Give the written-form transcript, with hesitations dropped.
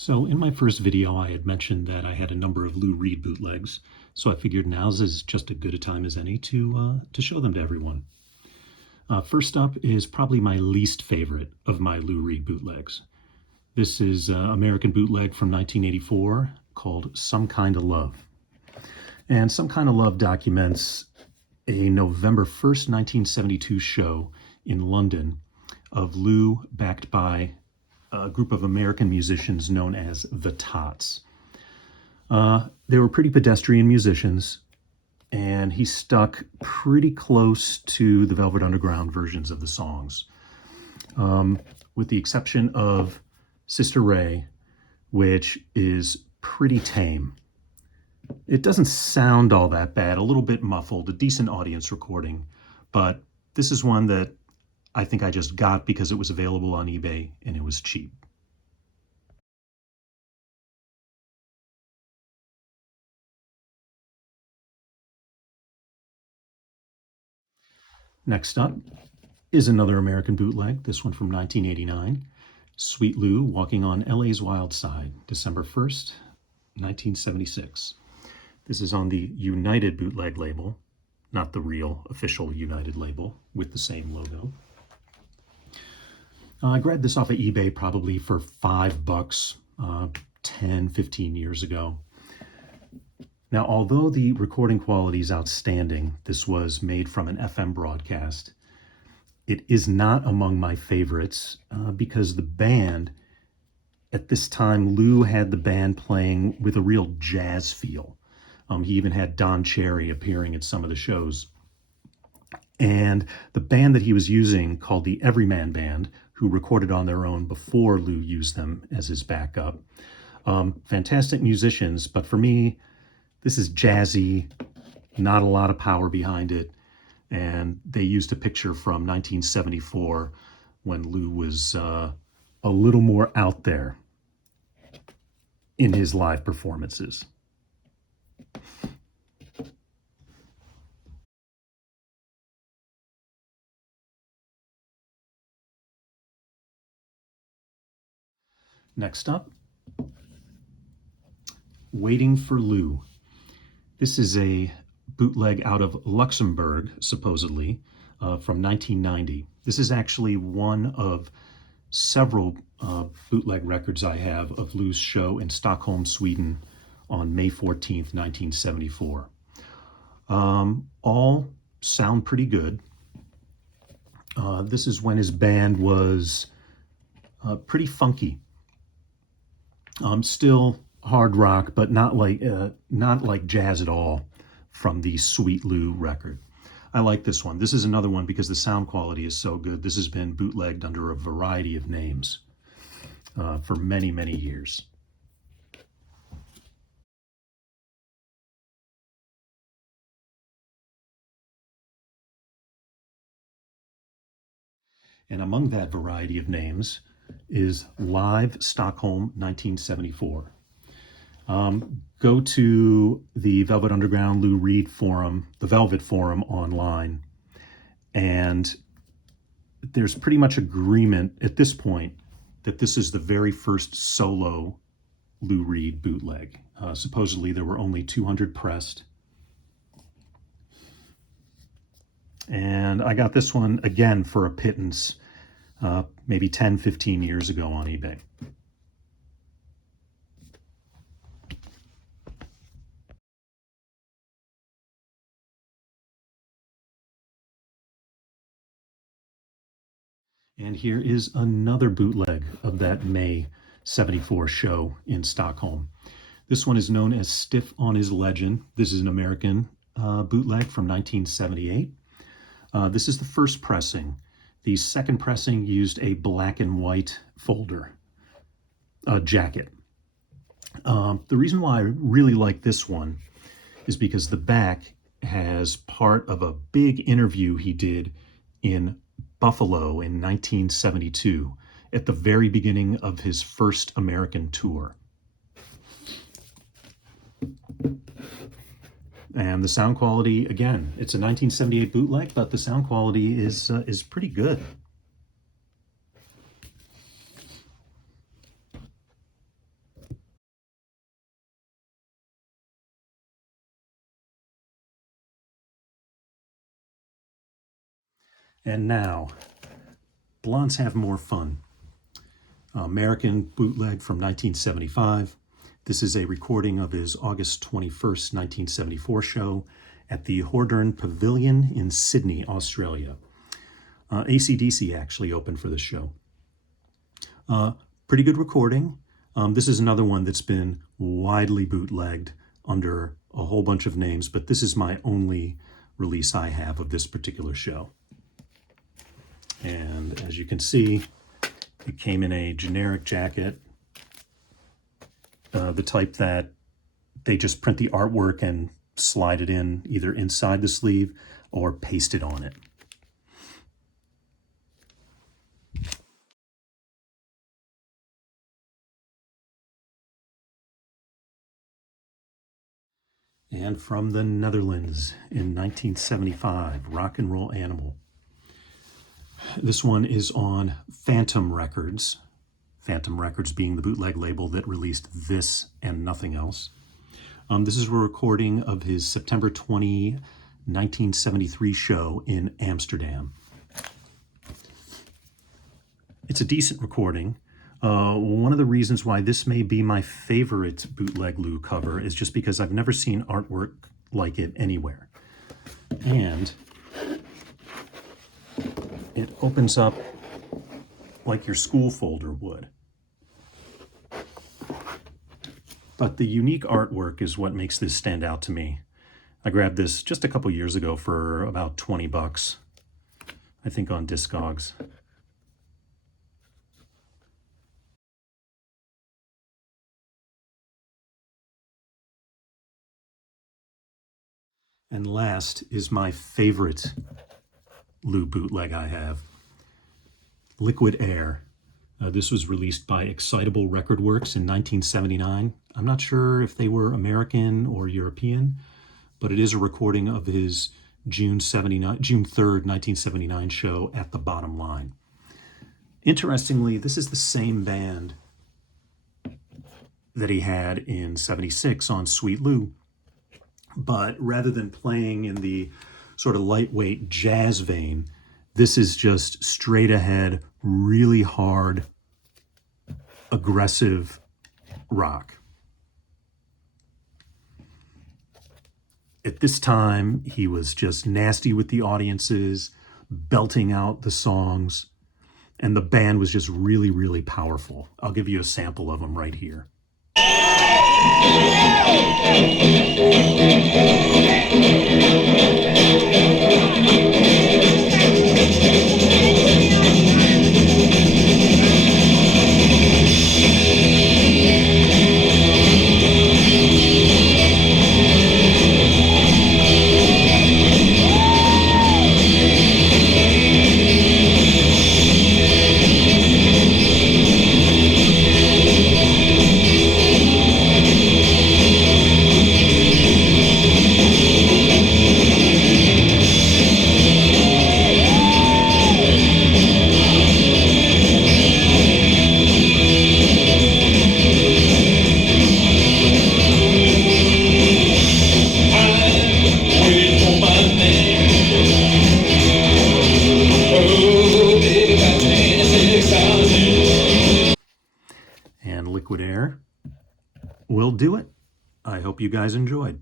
So in my first video, I had mentioned that I had a number of Lou Reed bootlegs, so I figured now's is just as good a time as any to show them to everyone. First up is probably my least favorite of my Lou Reed bootlegs. This is American bootleg from 1984 called Some Kind of Love. And Some Kind of Love documents a November 1st, 1972 show in London of Lou backed by a group of American musicians known as the Tots. They were pretty pedestrian musicians, and he stuck pretty close to the Velvet Underground versions of the songs, with the exception of Sister Ray, which is pretty tame. It doesn't sound all that bad, a little bit muffled, a decent audience recording, but this is one that I think I just got because it was available on eBay and it was cheap. Next up is another American bootleg, this one from 1989, Sweet Lou Walking on LA's Wild Side, December 1st, 1976. This is on the United bootleg label, not the real official United label with the same logo. I grabbed this off of eBay probably for $5, 10, 15 years ago. Now, although the recording quality is outstanding, this was made from an FM broadcast. It is not among my favorites because the band, at this time, Lou had the band playing with a real jazz feel. He even had Don Cherry appearing at some of the shows. And the band that he was using, called the Everyman Band, who recorded on their own before Lou used them as his backup. Fantastic musicians, but for me, this is jazzy, not a lot of power behind it. And they used a picture from 1974 when Lou was a little more out there in his live performances. Next up, Waiting for Lou. This is a bootleg out of Luxembourg, supposedly, from 1990. This is actually one of several bootleg records I have of Lou's show in Stockholm, Sweden on May 14th, 1974. All sound pretty good. This is when his band was pretty funky. Still hard rock, but not like jazz at all from the Sweet Lou record. I like this one. This is another one because the sound quality is so good. This has been bootlegged under a variety of names for many, many years. And among that variety of names is Live Stockholm 1974. Go to the Velvet Underground Lou Reed forum, the Velvet forum online, and there's pretty much agreement at this point that this is the very first solo Lou Reed bootleg. Supposedly there were only 200 pressed. And I got this one again for a pittance, maybe 10, 15 years ago on eBay. And here is another bootleg of that May 74 show in Stockholm. This one is known as Stiff on His Legend. This is an American bootleg from 1978. This is the first pressing. The second pressing used a black and white folder jacket. The reason why I really like this one is because the back has part of a big interview he did in Buffalo in 1972 at the very beginning of his first American tour. And the sound quality, again, it's a 1978 bootleg, but the sound quality is pretty good. And now, Blondes Have More Fun. American bootleg from 1975. This is a recording of his August 21st, 1974 show at the Hordern Pavilion in Sydney, Australia. AC/DC actually opened for this show. Pretty good recording. This is another one that's been widely bootlegged under a whole bunch of names, but this is my only release I have of this particular show. And as you can see, it came in a generic jacket, the type that they just print the artwork and slide it in either inside the sleeve or paste it on it. And from the Netherlands in 1975, Rock and Roll Animal. This one is on Phantom Records. Phantom Records being the bootleg label that released this and nothing else. This is a recording of his September 20, 1973 show in Amsterdam. It's a decent recording. One of the reasons why this may be my favorite bootleg Lou cover is just because I've never seen artwork like it anywhere. And it opens up like your school folder would. But the unique artwork is what makes this stand out to me. I grabbed this just a couple years ago for about 20 bucks, I think on Discogs. And last is my favorite Lou bootleg I have, Liquid Air. This was released by Excitable Record Works in 1979. I'm not sure if they were American or European, but it is a recording of his June 3rd, 1979 show at the Bottom Line. Interestingly, this is the same band that he had in 76 on Sweet Lou, but rather than playing in the sort of lightweight jazz vein, this is just straight ahead, really hard, aggressive rock. At this time, he was just nasty with the audiences, belting out the songs, and the band was just really, really powerful. I'll give you a sample of them right here. And Liquid Air will do it. I hope you guys enjoyed.